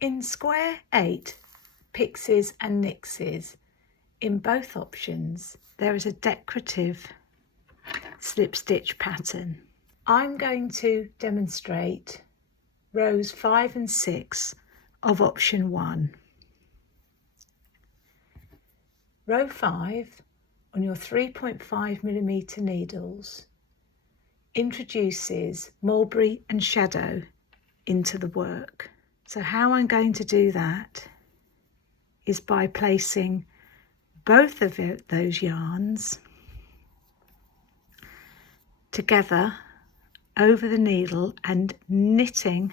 In square 8, Pixies and Nixies, in both options, there is a decorative slip stitch pattern. I'm going to demonstrate rows 5 and 6 of option 1. Row 5 on your 3.5mm needles introduces mulberry and shadow into the work. So how I'm going to do that is by placing both of those yarns together over the needle and knitting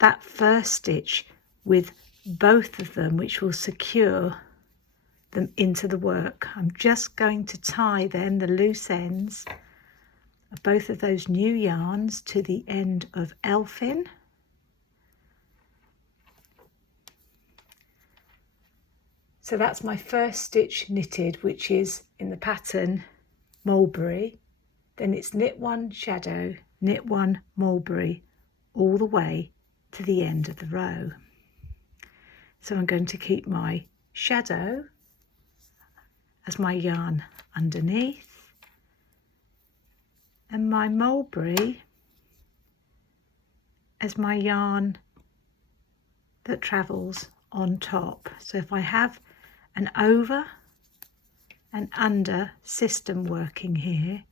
that first stitch with both of them, which will secure them into the work. I'm just going to tie then the loose ends of both of those new yarns to the end of Elfin. So that's my first stitch knitted, which is in the pattern mulberry. Then it's knit 1 shadow, knit 1 mulberry, all the way to the end of the row. So I'm going to keep my shadow as my yarn underneath and my mulberry as my yarn that travels on top. So if I have an over and under system working here,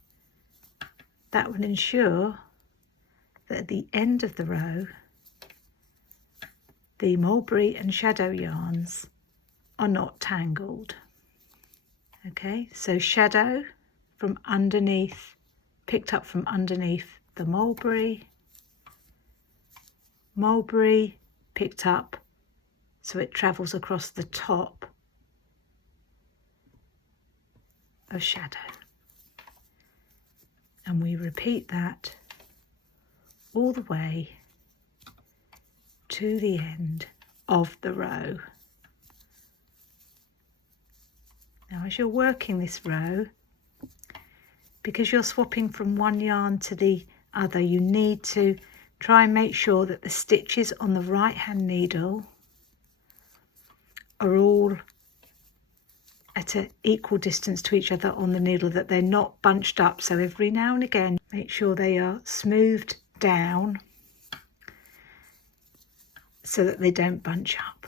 that will ensure that at the end of the row, the mulberry and shadow yarns are not tangled. Okay, so shadow from underneath, picked up from underneath the mulberry, mulberry picked up so it travels across the top of shadow. And we repeat that all the way to the end of the row. Now as you're working this row, because you're swapping from one yarn to the other, you need to try and make sure that the stitches on the right hand needle are all at an equal distance to each other on the needle, that they're not bunched up. So every now and again, make sure they are smoothed down so that they don't bunch up.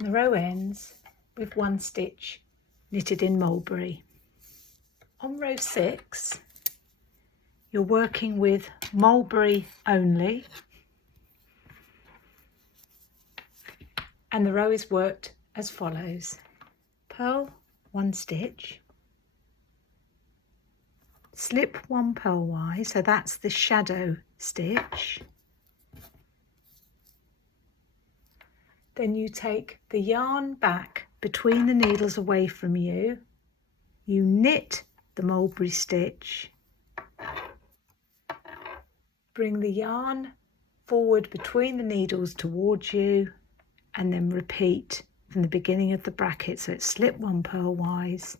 The row ends with 1 stitch knitted in mulberry. On row 6, you're working with mulberry only, and the row is worked as follows: purl 1 stitch, slip 1 purlwise, so that's the shadow stitch. Then you take the yarn back between the needles away from you, you knit the mulberry stitch, bring the yarn forward between the needles towards you, and then repeat from the beginning of the bracket. So it's slip 1 purlwise,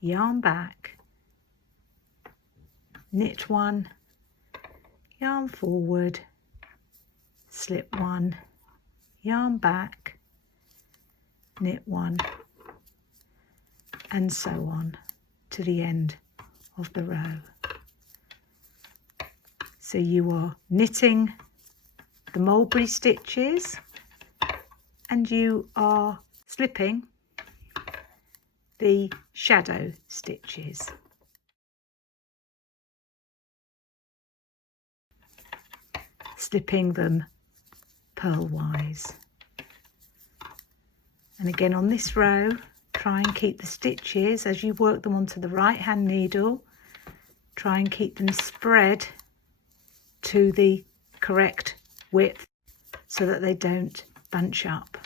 yarn back, knit 1, yarn forward, slip 1, yarn back, knit 1, and so on to the end of the row. So you are knitting the mulberry stitches and you are slipping the shadow stitches. Slipping them purlwise. And again on this row, try and keep the stitches as you work them onto the right hand needle, try and keep them spread to the correct width so that they don't bunch up.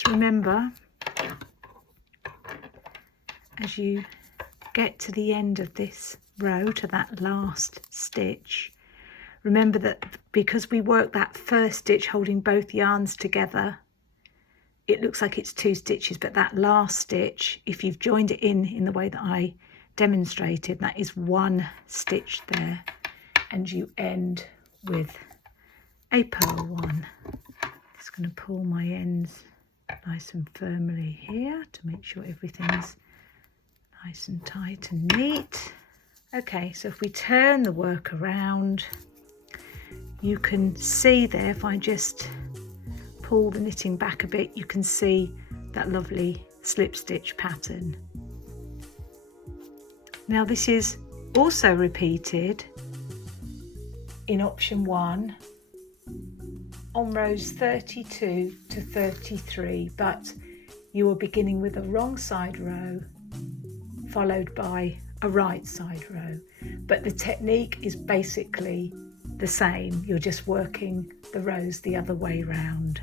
So remember, as you get to the end of this row, to that last stitch, remember that because we work that first stitch holding both yarns together, it looks like it's 2 stitches, but that last stitch, if you've joined it in the way that I demonstrated, that is 1 stitch there, and you end with a purl one. Just going to pull my ends nice and firmly here to make sure everything's nice and tight and neat. Okay, so if we turn the work around, you can see there, if I just pull the knitting back a bit, you can see that lovely slip stitch pattern. Now this is also repeated in option 1 on rows 32 to 33, but you are beginning with a wrong side row followed by a right side row, but the technique is basically the same. You're just working the rows the other way round.